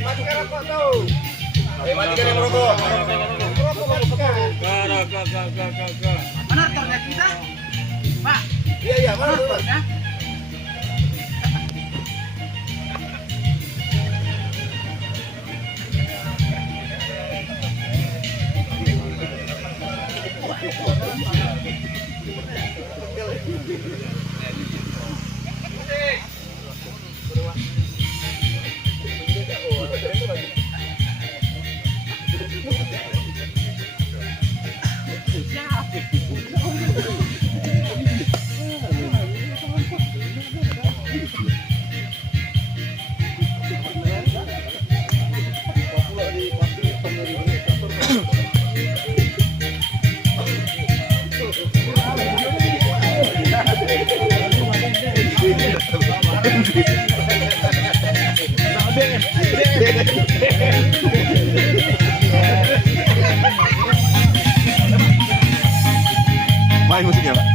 Matikan rokok tuh. Matikan yang merokok. Merokok matikan. Mana retornya kita? Pak. Iya, mana tuh? Main musiknya, Pak.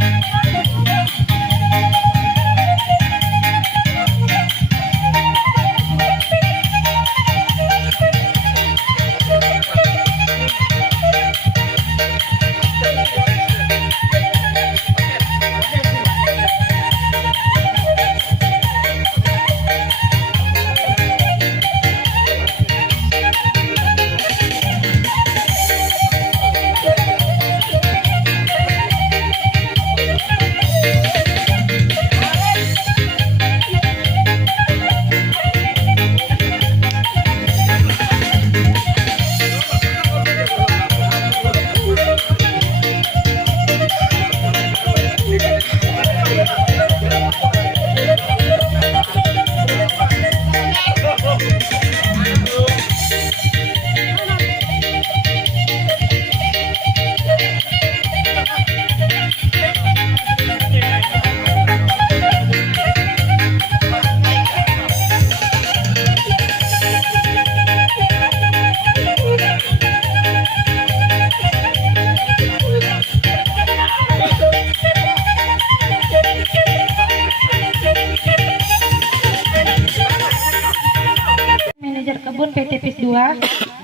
Manajer Kebun PT PIS 2,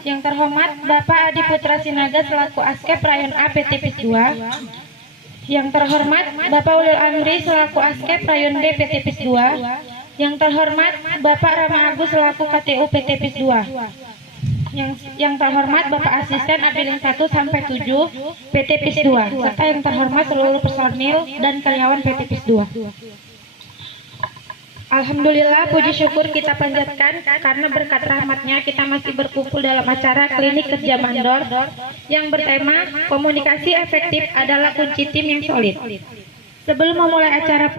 yang terhormat Bapak Adi Putra Sinaga selaku Askep Rayon A PT PIS 2, yang terhormat Bapak Ulul Amri selaku Askep Rayon B PT PIS 2, yang terhormat Bapak Rama Agus selaku KTU PT PIS 2, yang terhormat Bapak Asisten Abiling 1 sampai 7 PT PIS 2, serta yang terhormat seluruh personil dan karyawan PT PIS 2. Alhamdulillah, puji syukur kita panjatkan karena berkat rahmatnya kita masih berkumpul dalam acara klinik kerja mandor yang bertema komunikasi efektif adalah kunci tim yang solid. Sebelum memulai acara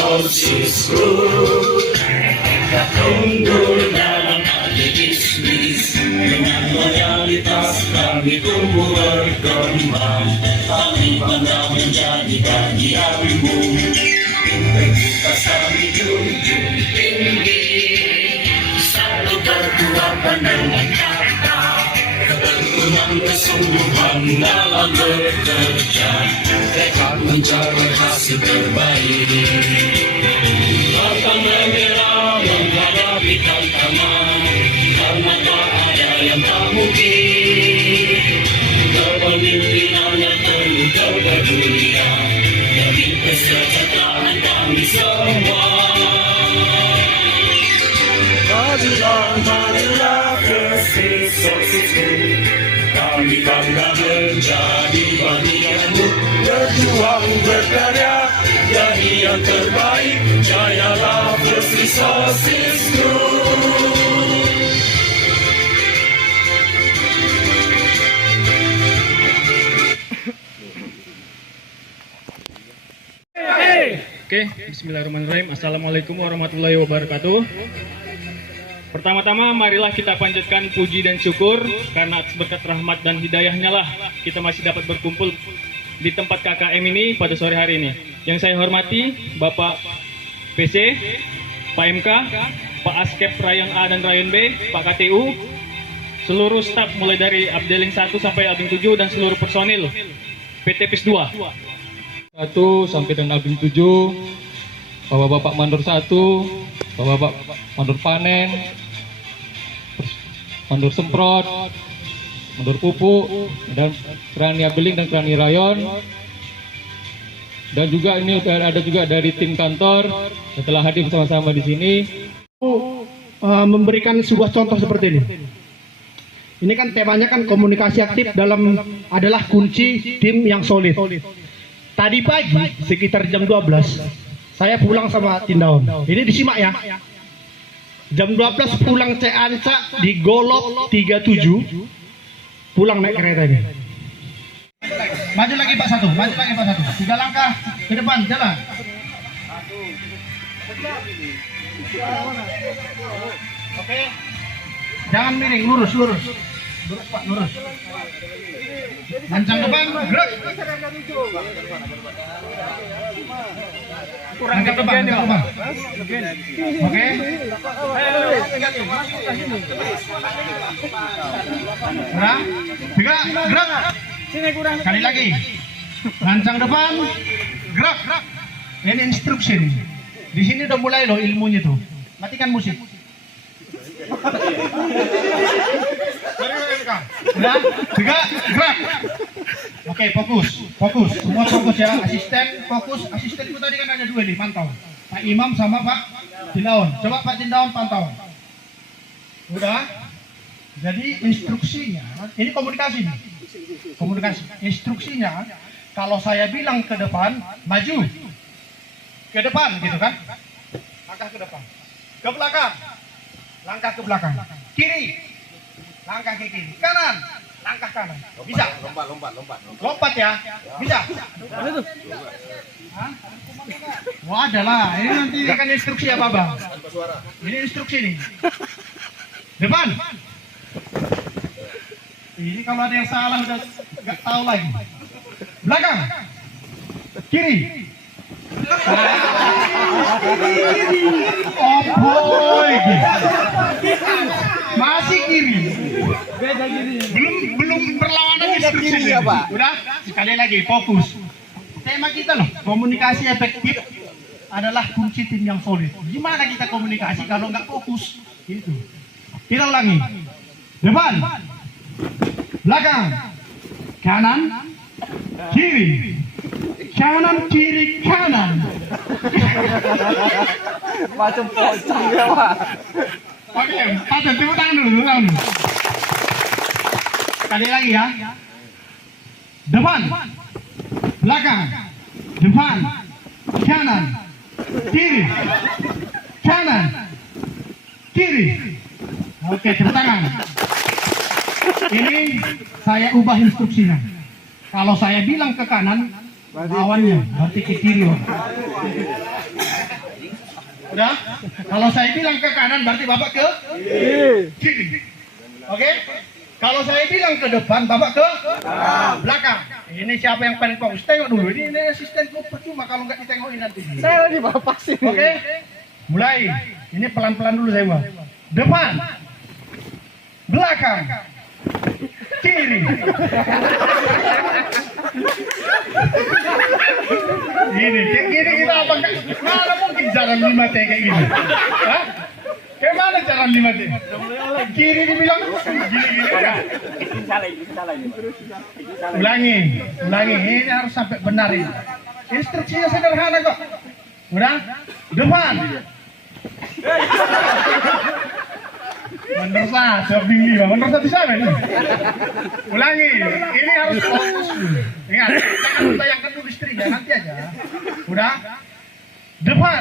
Sosis Group unggul dalam hati bisnis, dengan loyalitas kami tumbuh berkembang, kami bangga menjadi bagianmu. Integritas kami junjung tinggi, selalu berdua pandangan kata, keteguhan kesungguhan dalam bekerja, tekad mencari hasil terbaik. Batang merah menghadapi tantangan, karena tak ada yang tak mungkin. Kepemimpinan yang penuh kepedulian, demi kesejahteraan kami semua. Majulah Kesih Sosis Group, kami bangga menjadi bagianmu. Berjuang berkarya, jadi yang terbaik, jayalah Kesih Sosis Group. Oke, bismillahirrahmanirrahim. Assalamualaikum warahmatullahi wabarakatuh. Pertama-tama marilah kita panjatkan puji dan syukur karena berkat rahmat dan hidayahnya lah kita masih dapat berkumpul di tempat KKM ini pada sore hari ini. Yang saya hormati Bapak PC, Pak MK, Pak Askep Rayon A dan Rayon B, Pak KTU, seluruh staf mulai dari Abdeling 1 sampai Abdeling 7 dan seluruh personil PT PIS 2. 1 sampai dengan Abdeling 7, Bapak-bapak mandor 1, Bapak-bapak mandor panen, mandor semprot, mandor pupuk, dan Krani Abdeling dan Krani Rayon. Dan juga ini ada juga dari tim kantor setelah hadir bersama-sama di sini. Memberikan sebuah contoh seperti ini. Ini kan temanya kan komunikasi aktif dalam adalah kunci tim yang solid. Tadi pagi sekitar jam 12 saya pulang sama Tindaon. Ini disimak ya. Jam 12 pulang Ciancak di Golok 37. Pulang naik kereta ini. Maju lagi Pak Satu, maju lagi Pak Satu. 3 langkah ke depan, jalan. Oke. Jangan miring, lurus, lurus. Lurus Pak, lurus. Lancang depan, gerak. Kurang ke depan, ke depan. Oke. Gerak, gerak. Sekali lagi. Lancang depan, gerak, gerak. Ini instruksi nih. Di sini udah mulai loh ilmunya tuh. Matikan musik. Gerak, gerak, gerak. Oke, fokus, fokus. Semua fokus ya. Asisten, fokus. Asistenku tadi kan ada 2 nih, pantau. Pak Imam sama Pak Tindaon. Coba Pak Tindaon pantau. Udah. Jadi instruksinya, ini komunikasi nih. Komunikasi. Instruksinya, kalau saya bilang ke depan, maju. Ke depan gitu kan. Langkah ke depan. Ke belakang. Langkah ke belakang. Kiri. Langkah ke kiri. Kanan. Langkah kanan. Bisa. Lompat ya. Bisa. Hah? Wah, ada lah. Ini nanti kan instruksi apa Bang? Ini instruksi nih. Depan. Ini kalau ada yang salah udah nggak tahu lagi. Belakang. Kiri. Oh boy. Masih kiri. Belum berlawanan instruksi ya Pak. Udah, sekali lagi fokus. Tema kita loh, komunikasi efektif adalah kunci tim yang solid. Gimana kita komunikasi kalau nggak fokus? Gitu. Kita ulangi. Depan. Belakang. Kanan. Kiri. Kanan, kiri, kanan. Macam pocong ya Pak. Oke, Pak, tepuk tangan dulu, tepuk tangan dulu. Sekali lagi ya. Depan. Belakang. Depan. Kanan. Kiri. Kanan. Kiri. Oke, tepuk tangan. Ini saya ubah instruksinya. Kalau saya bilang ke kanan, lawannya berarti ke kiri. Udah? Kalau saya bilang ke kanan, berarti Bapak ke kiri. Oke? Kalau saya bilang ke depan, Bapak ke belakang. Ini siapa yang paling fokus? Tengok dulu. Ini asisten percuma kalau nggak ditengokin nanti. Saya lagi Bapak sih. Oke? Mulai. Ini pelan-pelan dulu saya buat. Depan. Belakang. Kiri. Gini, kayak gini kita apa enggak? Mana mungkin jalan 5T kayak gini? Hah? Kayak mana jalan 5T? Kiri dibilang gini-gini enggak? Ulangi, ulangi. Ini harus sampai benar ini. Instruksinya sederhana kok. Udah? Depan. Menurut saya, bingung. Menurut saya bisa ini. Ulangi, ini harus fokus dulu. Ingat, jangan bayangkan dulu istrinya, nanti aja. Udah? Depan.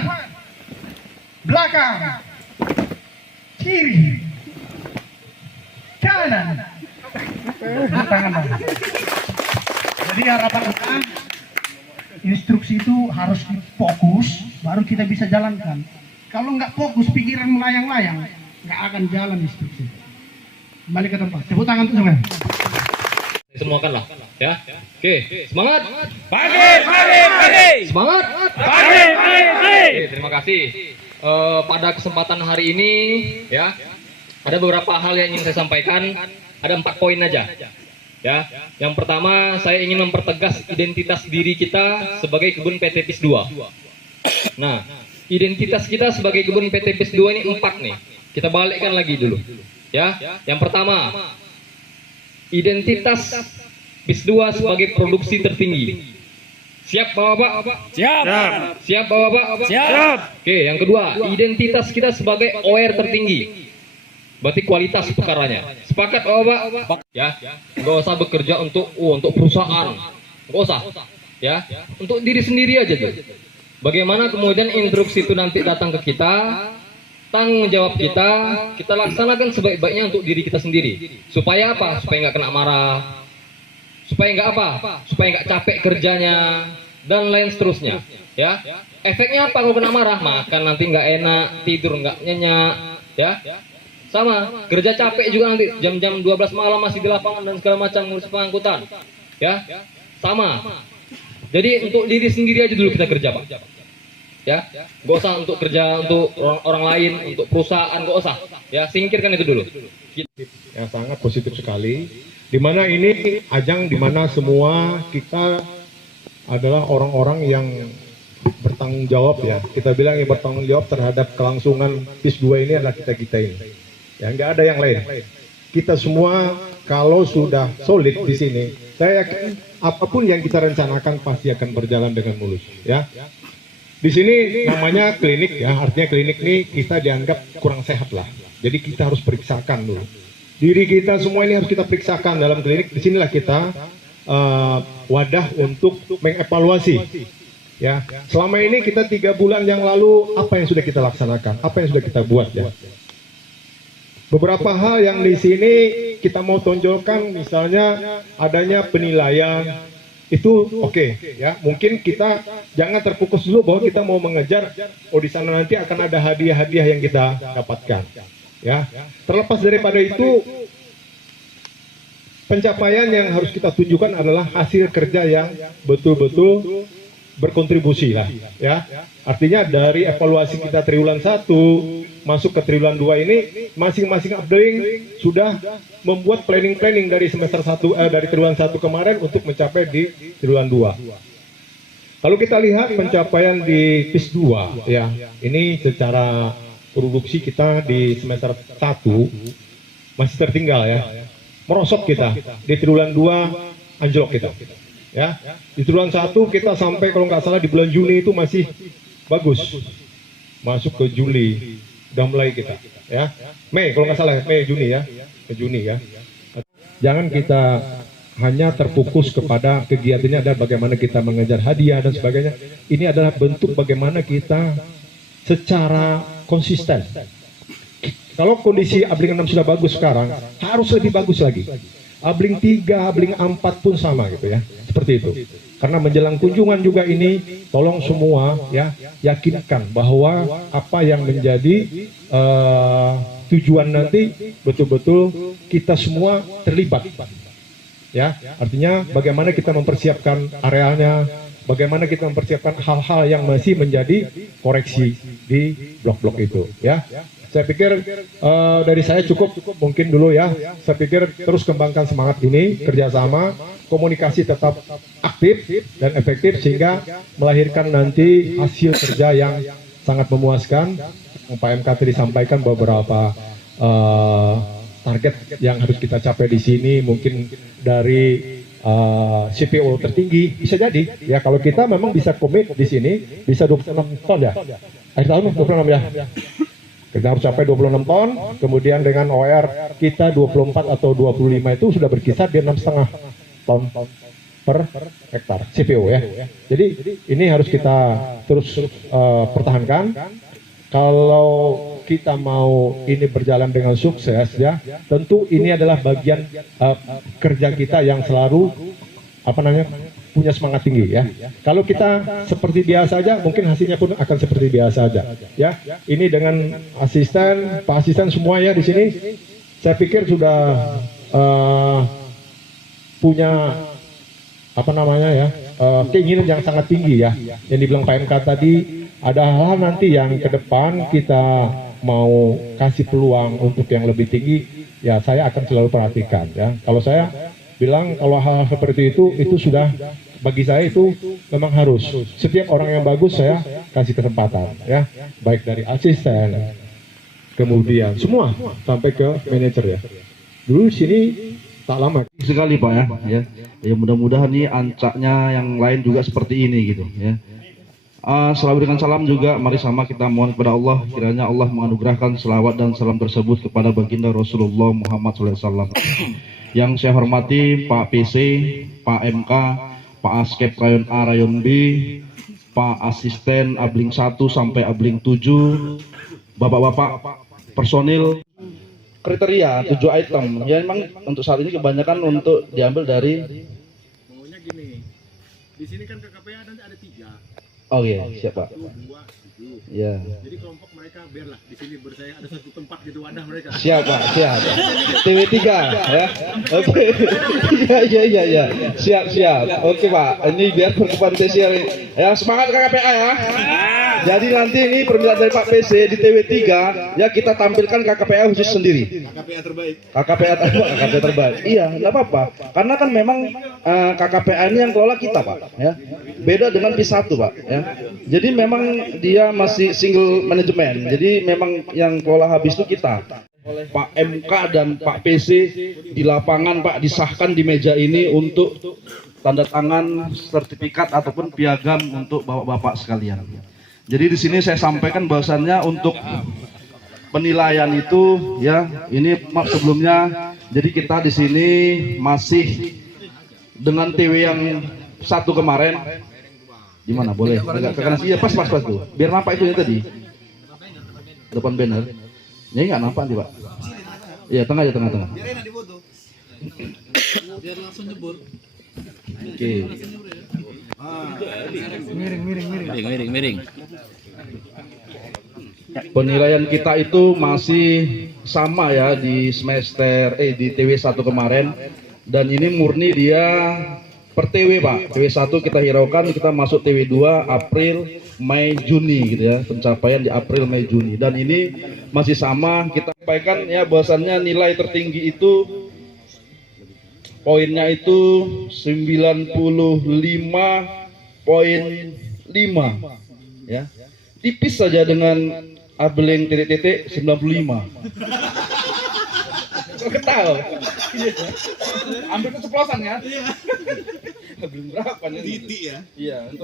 Belakang. Kiri. Kanan. Tangan. Jadi harapan kita, instruksi itu harus fokus, baru kita bisa jalankan. Kalau nggak fokus, pikiran melayang-layang, nggak akan jalan instruksi. Kembali ke tempat. Tepuk tangan tuh semua. Semuakan lah, ya. Oke, semangat. Pagi. Semangat. Pagi. Oke, terima kasih. pada kesempatan hari ini ya ada beberapa hal yang ingin saya sampaikan. Ada 4 poin aja ya. Yang pertama, saya ingin mempertegas identitas diri kita sebagai kebun PT PIS 2. Nah, identitas kita sebagai kebun PT PIS 2 ini 4 nih. Kita balikkan lagi dulu ya. Yang pertama, identitas PIS 2 sebagai produksi tertinggi. Siap Bapak-bapak? Siap. Siap Bapak-bapak? Siap. Oke, yang kedua, identitas kita sebagai OR tertinggi. Berarti kualitas perkaranya. Sepakat Bapak? Ya, nggak usah bekerja untuk perusahaan, nggak usah. Ya, untuk diri sendiri aja tuh. Bagaimana kemudian instruksi itu nanti datang ke kita, tanggung jawab kita laksanakan sebaik-baiknya untuk diri kita sendiri. Supaya apa? Supaya nggak kena marah. Supaya nggak apa? Supaya nggak capek kerjanya dan lain seterusnya. Ya, efeknya apa kalau kena marah? Makan nanti nggak enak, tidur nggak nyenyak. Ya. Sama, kerja capek juga nanti jam-jam 12 malam masih di lapangan dan segala macam ngurus pengangkutan. Ya, sama. Jadi untuk diri sendiri aja dulu kita kerja Pak. Ya, nggak usah untuk kerja untuk orang lain, untuk perusahaan, nggak usah. Ya, singkirkan itu dulu. Yang sangat positif sekali. Dimana ini ajang dimana semua kita adalah orang-orang yang bertanggung jawab ya. Kita bilang yang bertanggung jawab terhadap kelangsungan PIS 2 ini adalah kita ini. Ya, nggak ada yang lain. Kita semua kalau sudah solid di sini, saya yakin apapun yang kita rencanakan pasti akan berjalan dengan mulus. Ya, di sini namanya klinik ya, artinya klinik ini kita dianggap kurang sehat lah. Jadi kita harus periksakan dulu. Diri kita semua ini harus kita periksakan dalam klinik. Disinilah kita wadah untuk mengevaluasi. Ya, selama ini kita 3 bulan yang lalu apa yang sudah kita laksanakan, apa yang sudah kita buat ya. Beberapa hal yang di sini kita mau tonjolkan, misalnya adanya penilaian itu oke, ya. Mungkin kita jangan terfokus dulu bahwa kita mau mengejar di sana nanti akan ada hadiah-hadiah yang kita dapatkan. Ya, terlepas daripada itu, pencapaian yang harus kita tunjukkan adalah hasil kerja yang betul-betul berkontribusi lah, ya. Artinya dari evaluasi kita triwulan 1 masuk ke triwulan 2 ini, masing-masing updating sudah membuat planning dari semester 1 dari triwulan 1 kemarin untuk mencapai di triwulan 2. Kalau kita lihat pencapaian di PIS 2 ya, ini secara produksi kita di semester 1 masih tertinggal ya. Merosot kita. Di triwulan 2 anjlok kita. Ya. Di triwulan 1 kita sampai kalau nggak salah di bulan Juni itu masih bagus. Masuk ke Juli udah mulai kita ya. Mei kalau nggak salah, Mei Juni ya. Ke Juni ya. Jangan kita hanya terfokus kepada kegiatannya adalah bagaimana kita mengejar hadiah dan sebagainya. Ini adalah bentuk bagaimana kita secara konsisten. Kalau kondisi Abling 6 sudah bagus sekarang, harus lebih bagus lagi. Abling 3, Abling 4 pun sama gitu ya. Seperti itu. Karena menjelang kunjungan juga ini, tolong semua ya yakinkan bahwa apa yang menjadi tujuan nanti betul-betul kita semua terlibat. Ya, artinya bagaimana kita mempersiapkan arealnya, bagaimana kita mempersiapkan hal-hal yang masih menjadi koreksi di blok-blok itu ya. Saya pikir dari saya cukup mungkin dulu ya. Saya pikir terus kembangkan semangat ini, kerjasama, komunikasi tetap aktif dan efektif sehingga melahirkan nanti hasil kerja yang sangat memuaskan. Pak MK tadi sampaikan beberapa target yang harus kita capai di sini, mungkin dari CPO tertinggi bisa jadi ya, kalau kita memang bisa komit di sini bisa 26 ton ya. Akhir tahun 26 ya. Kita harus capai 26 ton, kemudian dengan OR kita 24 atau 25 itu sudah berkisar di 6,5 ton per hektar CPO ya. Jadi ini harus kita terus pertahankan. Kalau kita mau ini berjalan dengan sukses ya, tentu ini adalah bagian kerja kita yang selalu punya semangat tinggi ya. Kalau kita seperti biasa aja, mungkin hasilnya pun akan seperti biasa aja ya. Ini dengan asisten, Pak Asisten semua ya di sini, saya pikir sudah punya keinginan yang sangat tinggi ya. Yang dibilang Pak MK tadi, ada hal-hal nanti yang ke depan kita mau kasih peluang untuk yang lebih tinggi, ya saya akan selalu perhatikan ya. Kalau saya bilang kalau hal seperti itu sudah bagi saya itu memang harus. Setiap orang yang bagus saya kasih kesempatan ya, baik dari asisten, kemudian semua sampai ke manajer ya. Dulu sini tak lama sekali Pak ya. Ya mudah-mudahan nih ancaknya yang lain juga seperti ini gitu ya. Selalu dengan salam juga, mari sama kita mohon kepada Allah, kiranya Allah menganugerahkan selawat dan salam tersebut kepada baginda Rasulullah Muhammad SAW. Yang saya hormati Pak PC, Pak MK, Pak Askep Rayon A, Rayon B, Pak Asisten Abling 1 sampai Abling 7, Bapak-bapak personil, kriteria 7 item. Ya memang untuk saat ini kebanyakan untuk diambil dari. Maunya gini, di sini kan KKP ada 3. Oh iya, siap Pak. 2, 7. Iya. Jadi kelompok mereka biarlah di sini bersaing, ada satu tempat gitu wadah mereka. Siap Pak, siap. TV3 ya. Oke. Iya. Siap. Oke Pak, ini biar berkompetisi ya, semangat KKPA ya. Jadi nanti ini permintaan dari Pak PC di TV3 ya, kita tampilkan KKPA khusus sendiri. KKPA terbaik. KKPA terbaik. Iya, enggak apa-apa. Karena kan memang KKPA ini yang kelola kita Pak ya. Beda dengan P1 Pak ya. Jadi memang dia masih single manajemen. Jadi memang yang kelola habis itu kita. Pak MK dan Pak PC di lapangan Pak disahkan di meja ini untuk tanda tangan sertifikat ataupun piagam untuk bapak-bapak sekalian. Jadi di sini saya sampaikan bahwasannya untuk penilaian itu ya, ini maaf sebelumnya. Jadi kita di sini masih dengan TW yang 1 kemarin. Gimana boleh? Enggak ke kanan. Iya pas tuh. Biar nampak itu tadi. Depan banner. Ya enggak nampak nih, Pak. Iya, tengah aja tengah. Biar enak difoto. Biar langsung nyebur. Oke. Miring. Penilaian kita itu masih sama ya di semester di TW 1 kemarin, dan ini murni dia per TW Pak. TW 1 kita hiraukan, kita masuk TW 2 April, Mei, Juni gitu ya. Pencapaian di April, Mei, Juni, dan ini masih sama. Kita sampaikan ya bahwasannya nilai tertinggi itu poinnya itu 95,5 ya. Tipis saja dengan Abling titik-titik 95. Kok ketawa? Ambil keceplosan ya? Abling berapa nih? Titik ya? Iya,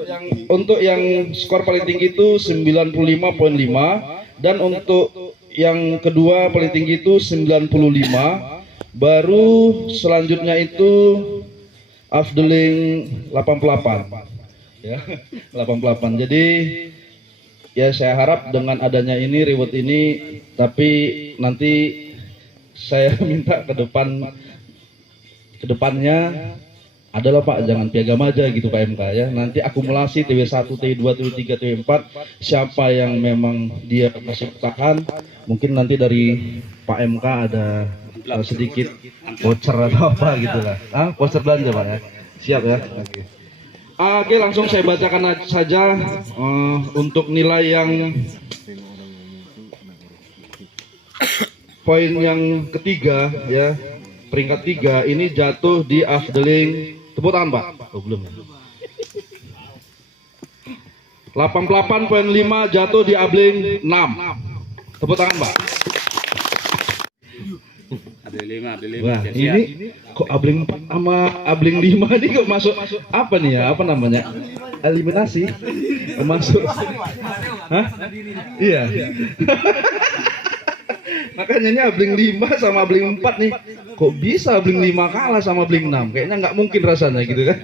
untuk yang skor paling tinggi itu 95,5, dan untuk yang kedua paling tinggi itu 95. Baru selanjutnya itu Afdeling 88 ya, 88. Jadi ya saya harap dengan adanya ini reward ini, tapi nanti saya minta kedepannya adalah Pak, jangan piagam aja gitu Pak MK ya. Nanti akumulasi TW1, TW2, TW3, TW4, siapa yang memang dia masih bertahan, mungkin nanti dari Pak MK ada sedikit voucher atau apa gitu lah. Voucher belanja Pak ya. Siap ya. Oke, langsung saya bacakan saja untuk nilai yang poin yang ketiga ya, peringkat 3 ini jatuh di Afdeling. Tepuk tangan Pak. Oh belum. 88,5 jatuh di Abling 6. Tepuk tangan Pak. Wah, ini kok Abling 4 sama Abling 5 ini kok masuk apa nih ya? Apa namanya? Eliminasi. Masuk. Hah? Iya. Makanya ini Abling 5 sama Abling 4 nih. Kok bisa Abling 5 kalah sama Abling 6? Kayaknya nggak mungkin rasanya gitu kan?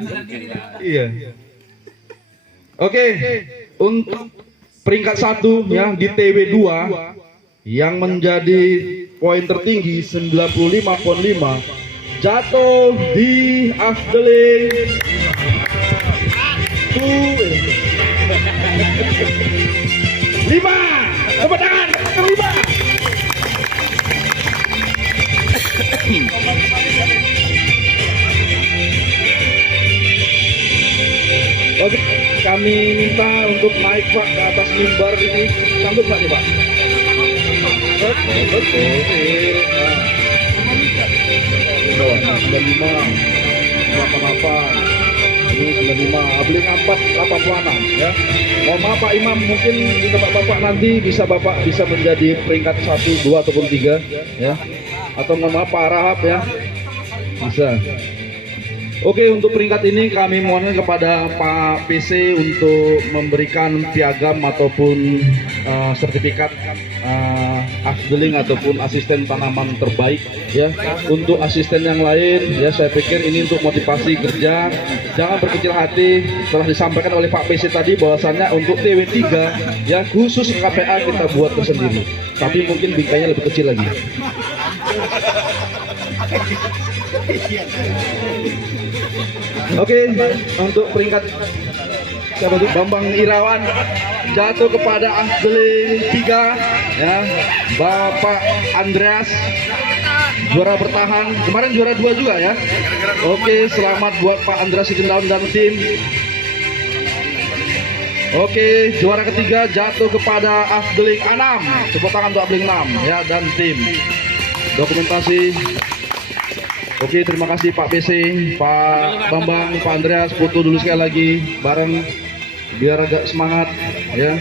Iya. Oke, untuk peringkat 1 ya di TW 2 yang menjadi poin tertinggi 95,5 jatuh di Afdeling 5. Tepuk tangan ke 5. Oke, kami minta untuk naik Pak ke atas mimbar ini. Sambut Pak nih Pak. Betul. Nah. 95 ini 95 Abling 486 ya. Mohon maaf Pak Imam, mungkin di tempat Bapak nanti Bapak bisa menjadi peringkat 1, 2 ataupun 3 ya. Atau mohon maaf Pak Rahab ya. Bisa. Oke, untuk peringkat ini kami mohon kepada Pak PC untuk memberikan piagam ataupun sertifikat afdeling ataupun asisten tanaman terbaik ya. Untuk asisten yang lain ya, saya pikir ini untuk motivasi kerja. Jangan berkecil hati, telah disampaikan oleh Pak PC tadi bahwasannya untuk TW3 ya khusus KPA kita buat tersendiri. Tapi mungkin bingkainya lebih kecil lagi. Oke, untuk peringkat siapa tuh? Bambang Irawan jatuh kepada afdeling 3 ya. Bapak Andreas juara bertahan, kemarin juara 2 juga ya. Oke, selamat buat Pak Andreas Sitindaun dan tim. Oke, juara ketiga jatuh kepada afdeling 6. Tepuk tangan untuk afdeling 6 ya dan tim. Dokumentasi. Oke, terima kasih Pak PC, Pak Bambang, Pak Andreas, foto dulu sekali lagi bareng biar agak semangat ya.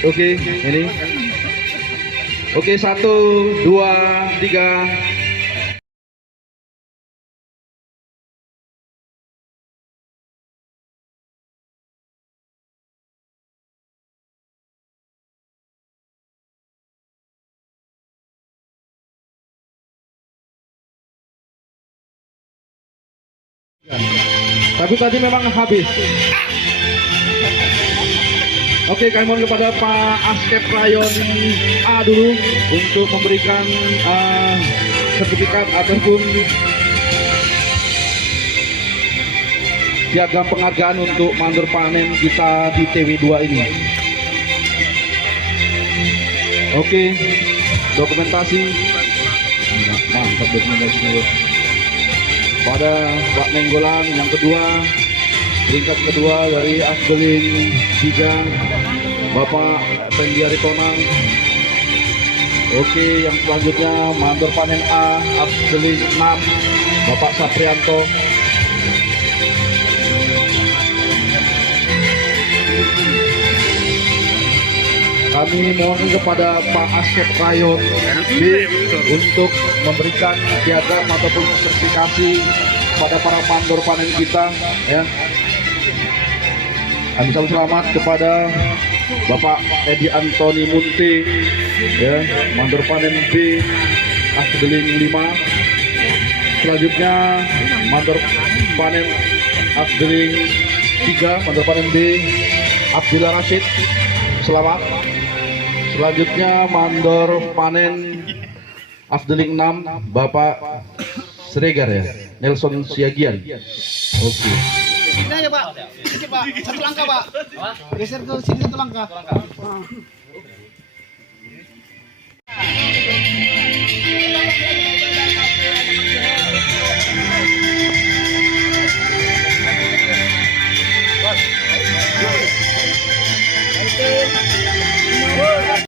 Oke, ini. Oke, 1, 2, 3. Tapi tadi memang habis. Oke, kami mohon kepada Pak Askep Rayon A dulu untuk memberikan sertifikat ataupun piagam penghargaan untuk mandor panen kita di TW2 ini. Oke, dokumentasi. Mantap dokumentasi. Pada Pak Nenggolan yang kedua, peringkat kedua dari afdeling 3 Bapak Fendi Aritonang. Oke, yang selanjutnya mandor panen A afdeling 6 Bapak Saprianto. Kami mohon kepada Pak Askep Rayon B untuk memberikan piagam ataupun sertifikasi pada para mandor panen kita ya. Kami salam selamat kepada Bapak Edi Antoni Munti ya, mandor panen B afdeling 5. Selanjutnya mandor panen afdeling 3 mandor panen B Abdullah Rashid, selamat. Selanjutnya mandor panen afdeling 6 Bapak Sregar ya, Nelson Siagian. Oke. Ini aja Pak, ini Pak, 1 langkah Pak. Geser ke sini 1 langkah.